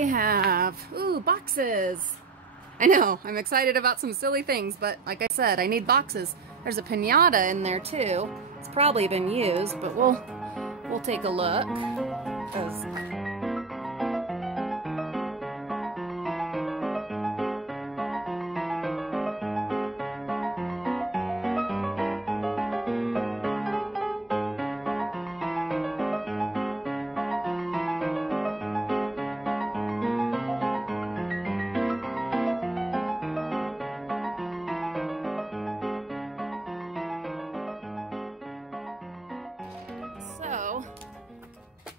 we have? Ooh, boxes. I know, I'm excited about some silly things, but like I said, I need boxes. There's a piñata in there too. It's probably been used, but we'll take a look. 'Cause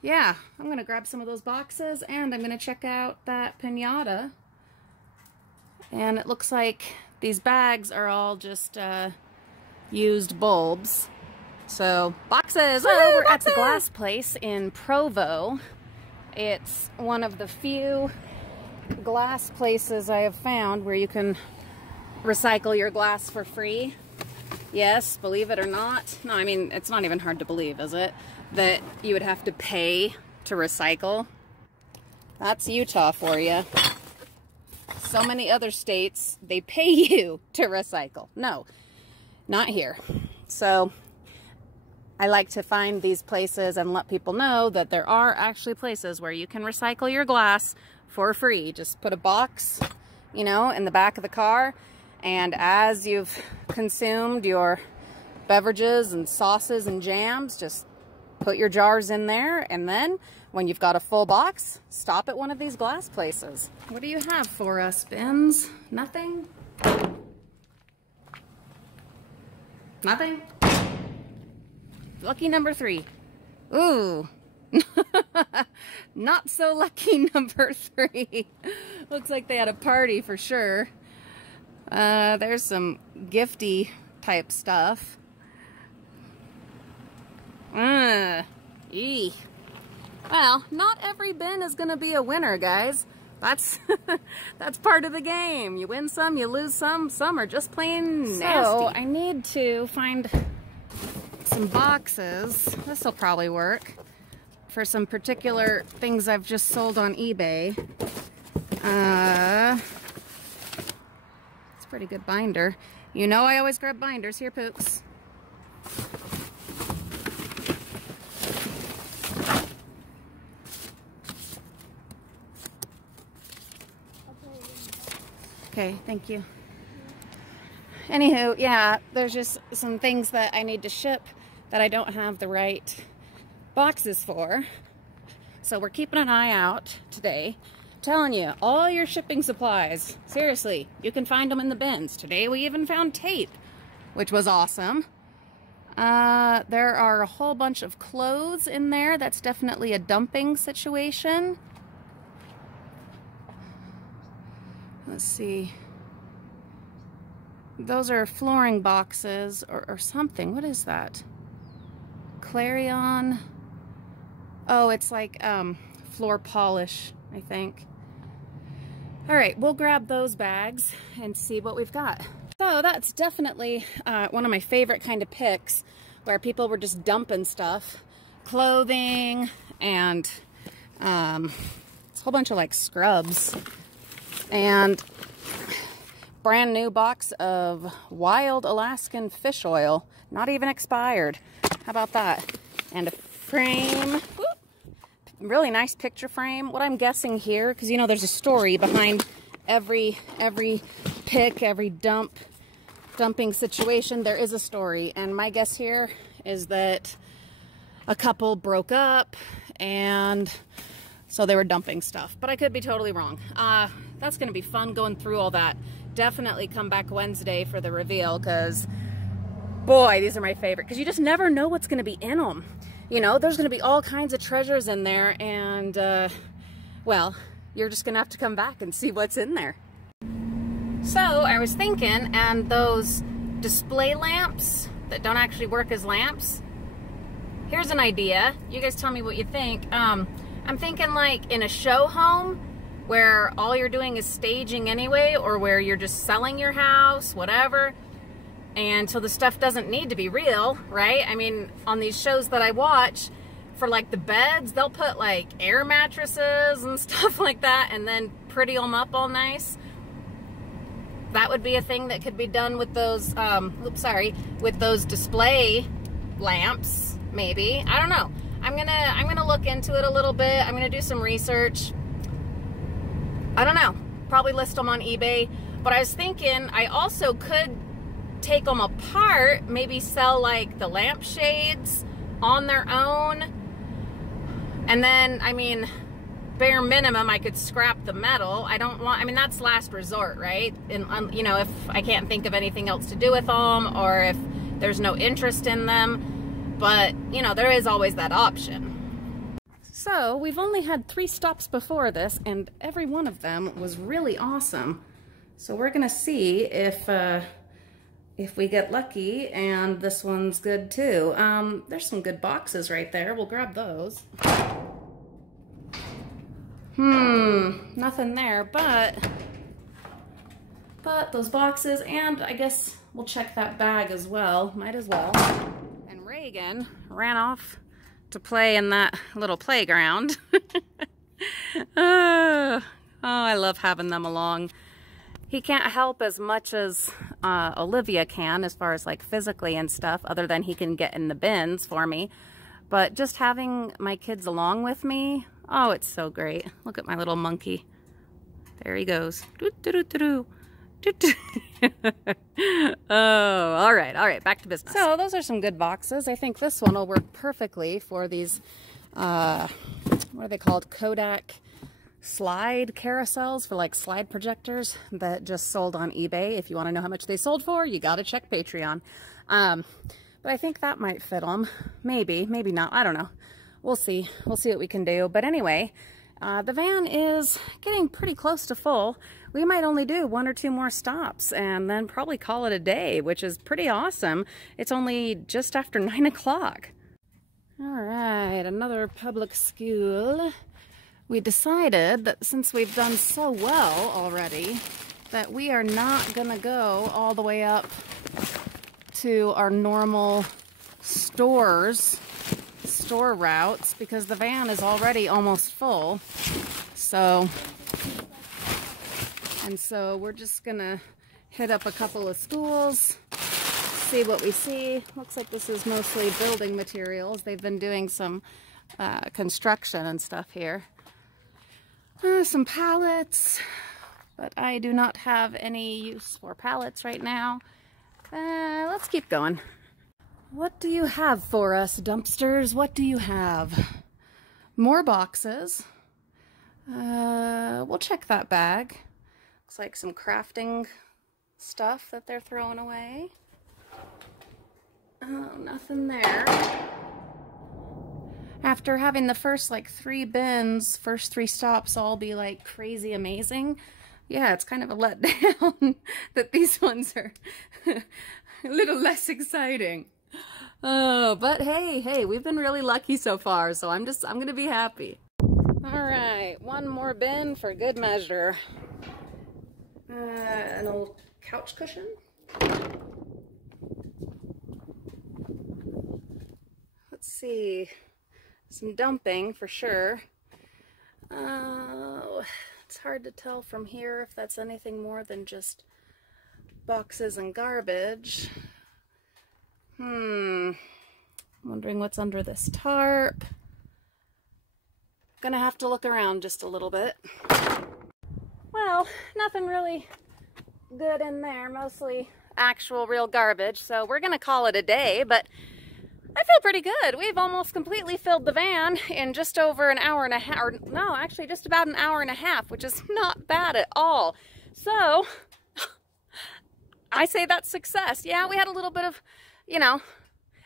yeah, I'm gonna grab some of those boxes and I'm gonna check out that piñata. And it looks like these bags are all just used bulbs. So boxes. Oh, we're at the glass place in Provo. It's one of the few glass places I have found where you can recycle your glass for free. Yes, believe it or not. No, I mean, it's not even hard to believe, is it? That you would have to pay to recycle. That's Utah for you. So many other states, they pay you to recycle. No, not here. So I like to find these places and let people know that there are actually places where you can recycle your glass for free. Just put a box, you know, in the back of the car, and as you've consumed your beverages and sauces and jams, just put your jars in there, and then when you've got a full box, stop at one of these glass places. What do you have for us, Bins? Nothing? Nothing? Lucky number 3. Ooh. Not so lucky number 3. Looks like they had a party for sure. There's some gifty type stuff. Eee. Well, not every bin is gonna be a winner, guys. That's that's part of the game. You win some, you lose some. Some are just plain nasty. So I need to find some boxes. This will probably work for some particular things I've just sold on eBay. It's a pretty good binder. You know I always grab binders. Here, Pooks. Okay, thank you. Anywho, yeah, there's just some things that I need to ship that I don't have the right boxes for. So we're keeping an eye out today. I'm telling you, all your shipping supplies, seriously, you can find them in the bins. Today we even found tape, which was awesome. There are a whole bunch of clothes in there. That's definitely a dumping situation. Let's see. Those are flooring boxes or something. What is that? Clarion. Oh, it's like floor polish, I think. All right, we'll grab those bags and see what we've got. So that's definitely one of my favorite kind of picks, where people were just dumping stuff. Clothing and it's a whole bunch of like scrubs. And brand new box of wild Alaskan fish oil, not even expired. How about that? And a frame. Whoop. Really nice picture frame. What I'm guessing here, because you know there's a story behind every pick, every dumping situation. There is a story, and my guess here is that a couple broke up and so they were dumping stuff, but I could be totally wrong. That's gonna be fun going through all that. Definitely come back Wednesday for the reveal, because boy, these are my favorite, because you just never know what's gonna be in them. You know, there's gonna be all kinds of treasures in there, and well, you're just gonna have to come back and see what's in there. So I was thinking, and those display lamps that don't actually work as lamps, here's an idea. You guys tell me what you think. I'm thinking like in a show home where all you're doing is staging anyway, or where you're just selling your house, whatever. And so the stuff doesn't need to be real, right? I mean, on these shows that I watch, for like the beds, they'll put like air mattresses and stuff like that and then pretty them up all nice. That would be a thing that could be done with those, with those display lamps, maybe. I don't know. I'm gonna look into it a little bit. I'm gonna do some research. I don't know. Probably list them on eBay. But I was thinking I also could take them apart, maybe sell like the lampshades on their own. And then, I mean, bare minimum, I could scrap the metal. I mean, that's last resort, right? And, you know, if I can't think of anything else to do with them or if there's no interest in them. But, you know, there is always that option. So, we've only had 3 stops before this, and every one of them was really awesome. So we're gonna see if we get lucky and this one's good too. There's some good boxes right there. We'll grab those. Nothing there, but those boxes, and I guess we'll check that bag as well. Might as well. And Reagan ran off to play in that little playground. Oh, I love having them along. He can't help as much as Olivia can as far as like physically and stuff, other than he can get in the bins for me. But just having my kids along with me, oh, it's so great. Look at my little monkey. There he goes. Oh, all right, back to business. So those are some good boxes. I think this one will work perfectly for these, what are they called? Kodak slide carousels for like slide projectors that just sold on eBay. If you want to know how much they sold for, you got to check Patreon. But I think that might fit them. Maybe not. I don't know. We'll see. We'll see what we can do. But anyway, the van is getting pretty close to full. We might only do 1 or 2 more stops and then probably call it a day, which is pretty awesome. It's only just after 9 o'clock. All right, another public school. We decided that since we've done so well already, that we are not gonna go all the way up to our normal store routes because the van is already almost full. So we're just gonna hit up a couple of schools, see what we see. Looks like this is mostly building materials. They've been doing some construction and stuff here. Some pallets, but I do not have any use for pallets right now. Let's keep going. What do you have for us, dumpsters? What do you have? More boxes. We'll check that bag. Looks like some crafting stuff that they're throwing away. Oh, nothing there. After having the first like 3 bins, first 3 stops all be like crazy amazing, yeah, it's kind of a letdown that these ones are a little less exciting. Oh, but hey, we've been really lucky so far, so I'm gonna be happy. All right, 1 more bin for good measure. An old couch cushion. Let's see. Some dumping for sure. Oh, it's hard to tell from here if that's anything more than just boxes and garbage. Wondering what's under this tarp. Gonna have to look around just a little bit. Well, nothing really good in there, mostly actual real garbage, so we're gonna call it a day, but I feel pretty good. We've almost completely filled the van in just over an hour and a half, or no, actually just about an hour and a half, which is not bad at all. So, I say that's success. Yeah, we had a little bit of, you know,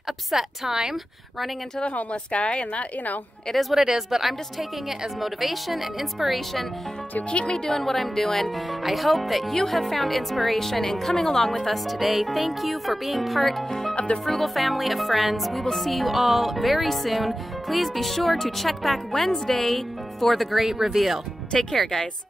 upset time running into the homeless guy, and that, you know, it is what it is, but I'm just taking it as motivation and inspiration to keep me doing what I'm doing. I hope that you have found inspiration in coming along with us today. Thank you for being part of the Frugal Family of Friends. We will see you all very soon. Please be sure to check back Wednesday for the great reveal. Take care, guys.